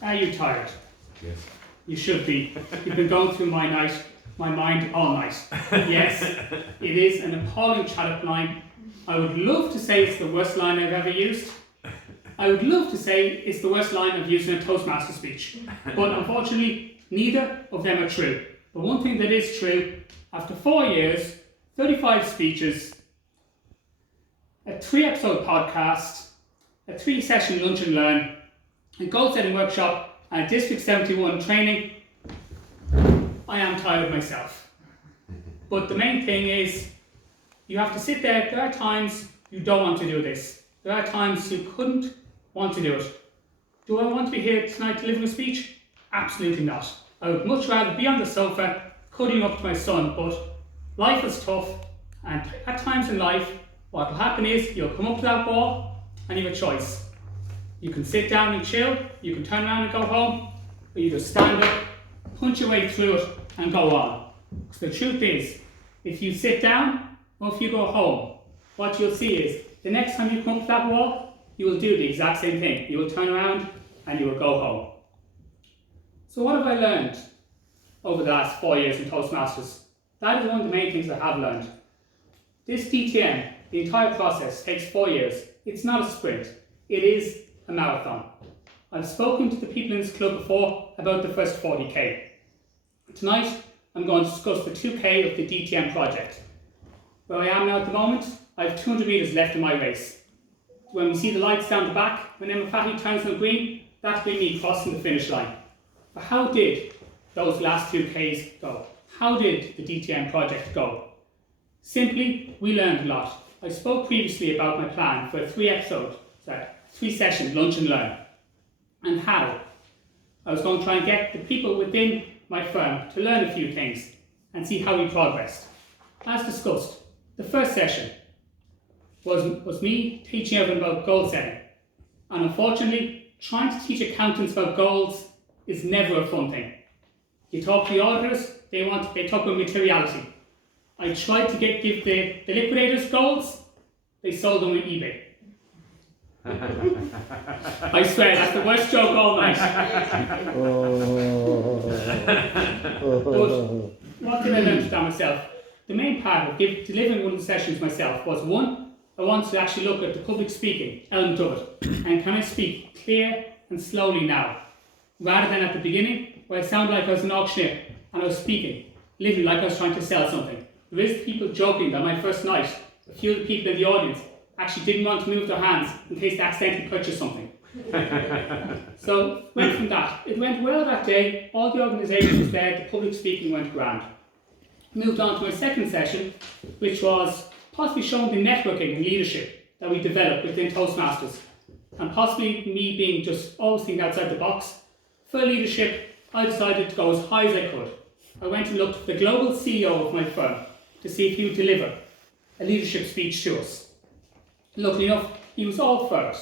Are you tired? Yes. You should be. You've been going through my mind all night. Yes, it is an appalling chat-up line. I would love to say it's the worst line I've ever used. I would love to say it's the worst line I've used in a Toastmaster speech. But unfortunately, neither of them are true. But one thing that is true, after 4 years, 35 speeches, a 3-episode podcast, a 3-session lunch and learn, a goal-setting workshop, and a District 71 training, I am tired myself. But the main thing is, you have to sit there. There are times you don't want to do this. There are times you couldn't want to do it. Do I want to be here tonight delivering a speech? Absolutely not. I would much rather be on the sofa, cuddling up to my son, but life is tough, and at times in life, what will happen is you'll come up to that wall and you have a choice. You can sit down and chill, you can turn around and go home, or you just stand up, punch your way through it and go on. Because the truth is, if you sit down or if you go home, what you'll see is the next time you come up to that wall, you will do the exact same thing. You will turn around and you will go home. So what have I learned over the last 4 years in Toastmasters? That is one of the main things I have learned. This DTM, the entire process, takes 4 years. It's not a sprint. It is a marathon. I've spoken to the people in this club before about the first 40k. Tonight, I'm going to discuss the 2k of the DTM project. Where I am now at the moment, I have 200 metres left in my race. When we see the lights down the back, when Emma Fatty turns on green, that'll be me crossing the finish line. But how did those last 2Ks go? How did the DTM project go? Simply, we learned a lot. I spoke previously about my plan for a 3-session lunch and learn, and how I was going to try and get the people within my firm to learn a few things and see how we progressed. As discussed, the first session was me teaching everyone about goal setting, and unfortunately, trying to teach accountants about goals is never a fun thing. You talk to the auditors, they talk about materiality. I tried to give the liquidators goals, they sold them on eBay. I swear, that's the worst joke all night. But what did I learn about myself? The main part of delivering one of the sessions myself was, one, I wanted to actually look at the public speaking element of it, and can I speak clear and slowly now, rather than at the beginning, where I sounded like I was an auctioneer and I was speaking, literally like I was trying to sell something. There is people joking that my first night, a few of the people in the audience actually didn't want to move their hands in case they accidentally purchased something. So, went from that. It went well that day, all the organisation was there, the public speaking went grand. Moved on to my second session, which was possibly showing the networking and leadership that we developed within Toastmasters, and possibly me being just always thinking outside the box. For leadership, I decided to go as high as I could. I went and looked for the global CEO of my firm to see if he would deliver a leadership speech to us. Luckily enough, he was all for it.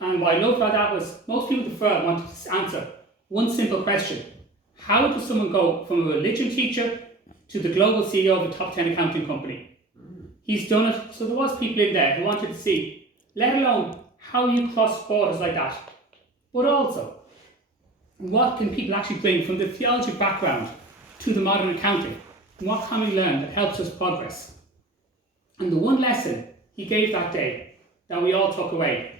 And what I loved about that was most people in the firm wanted to answer one simple question. How does someone go from a religion teacher to the global CEO of a top 10 accounting company? He's done it, so there was people in there who wanted to see, let alone how you cross borders like that, but also, what can people actually bring from the theology background to the modern accounting? And what can we learn that helps us progress? And the one lesson he gave that day that we all took away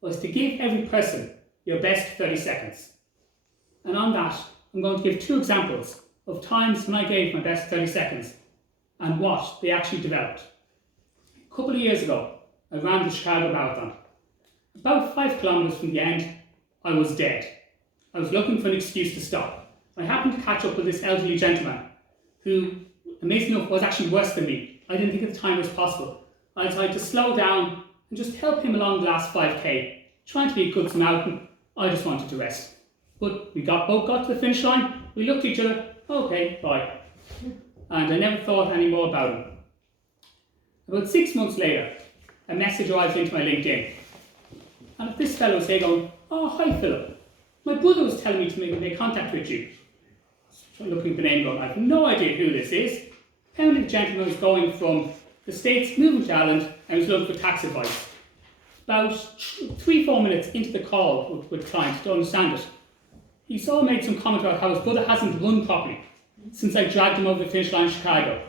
was to give every person your best 30 seconds. And on that, I'm going to give 2 examples of times when I gave my best 30 seconds and what they actually developed. A couple of years ago, I ran the Chicago Marathon. About 5 kilometers from the end, I was dead. I was looking for an excuse to stop. I happened to catch up with this elderly gentleman who, amazingly enough, was actually worse than me. I didn't think at the time it was possible. I decided to slow down and just help him along the last 5k. Trying to be a good Samaritan, I just wanted to rest. But we both got to the finish line, we looked at each other, okay, bye. And I never thought any more about him. About 6 months later, a message arrived into my LinkedIn. And this fellow was here going, oh, hi Philip. My brother was telling me to make contact with you. So looking at the name going, I have no idea who this is. Apparently the gentleman was going from the States, moving to Ireland, and was looking for tax advice. about 3-4 minutes into the call with client to understand it, he sort of made some comment about how his brother hasn't run properly since I dragged him over the finish line in Chicago.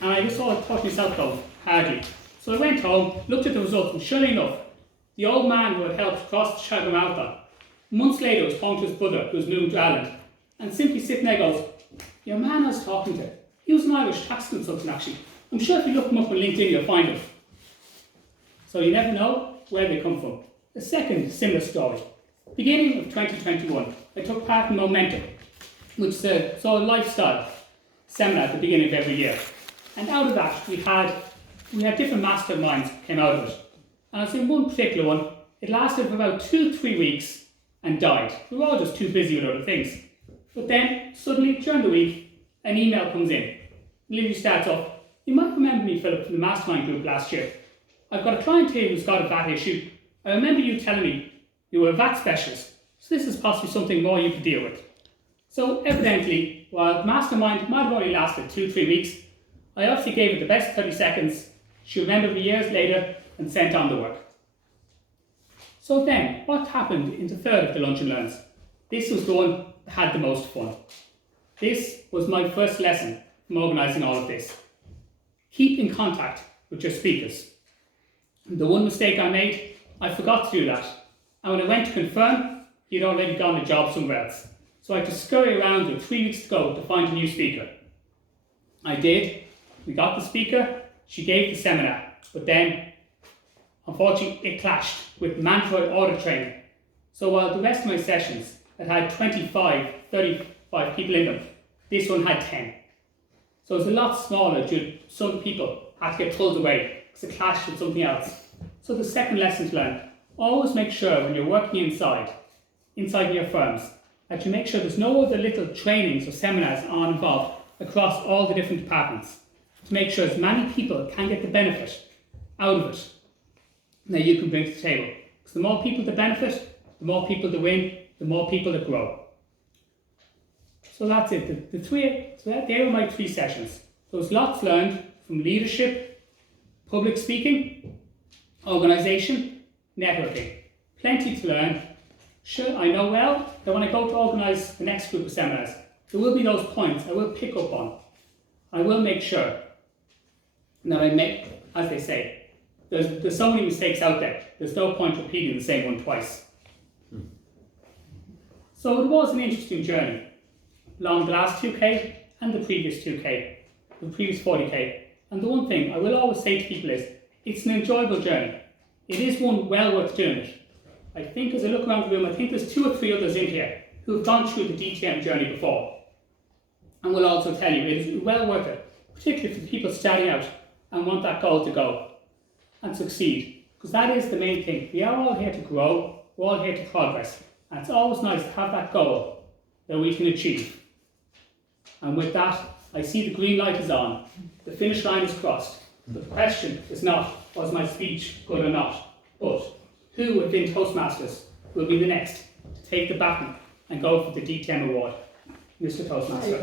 And I just sort of thought to myself, though, hardly. So I went home, looked at the results, and surely enough, the old man who had helped cross the Chicago Marathon, months later was talking to his brother who was moving to Ireland, and simply sitting there goes, your man I was talking to, he was an Irish tax consultant actually. I'm sure if you look him up on LinkedIn you'll find him. So you never know where they come from. The second similar story. Beginning of 2021, I took part in Momentum, which is a sort of lifestyle seminar at the beginning of every year. And out of that, we had different masterminds came out of it. And I was in one particular one, it lasted for about 2-3 weeks and died. We were all just too busy with other things. But then, suddenly, during the week, an email comes in. It literally starts off, you might remember me, Philip, from the mastermind group last year. I've got a client here who's got a VAT issue. I remember you telling me you were a VAT specialist, so this is possibly something more you could deal with. So evidently, while the mastermind might have only lasted 2-3 weeks, I obviously gave it the best 30 seconds. She remembered me years later and sent on the work. So then, what happened in the third of the Lunch and Learns? This was the one that had the most fun. This was my first lesson from organising all of this. Keep in contact with your speakers. The one mistake I made, I forgot to do that. And when I went to confirm, he'd already gotten a job somewhere else. So I had to scurry around with 3 weeks to go to find a new speaker. I did. We got the speaker. She gave the seminar. But then, unfortunately, it clashed with mandatory audit training. So while the rest of my sessions had 25, 35 people in them, this one had 10. So it was a lot smaller due to some people had to get pulled away because it clashed with something else. So the second lesson to learn, always make sure when you're working inside your firms, that you make sure there's no other little trainings or seminars on involved across all the different departments to make sure as many people can get the benefit out of it that you can bring to the table. Because the more people that benefit, the more people that win, the more people that grow. So that's it. They were my 3 sessions. There was lots learned from leadership, public speaking, organisation, networking. Plenty to learn. Sure, I know well that when I go to organise the next group of seminars, there will be those points I will pick up on. I will make sure that I make, as they say, there's so many mistakes out there, there's no point repeating the same one twice. So it was an interesting journey, along the last 2K and the previous 2K, the previous 40K. And the one thing I will always say to people is, it's an enjoyable journey. It is one well worth doing it. I think as I look around the room, I think there's 2 or 3 others in here who have gone through the DTM journey before. And will also tell you it is well worth it, particularly for people starting out and want that goal to go and succeed. Because that is the main thing. We are all here to grow, we're all here to progress. And it's always nice to have that goal that we can achieve. And with that, I see the green light is on. The finish line is crossed. The question is not, was my speech good or not? But who within Toastmasters will be the next to take the baton and go for the DTM award? Mr. Toastmaster.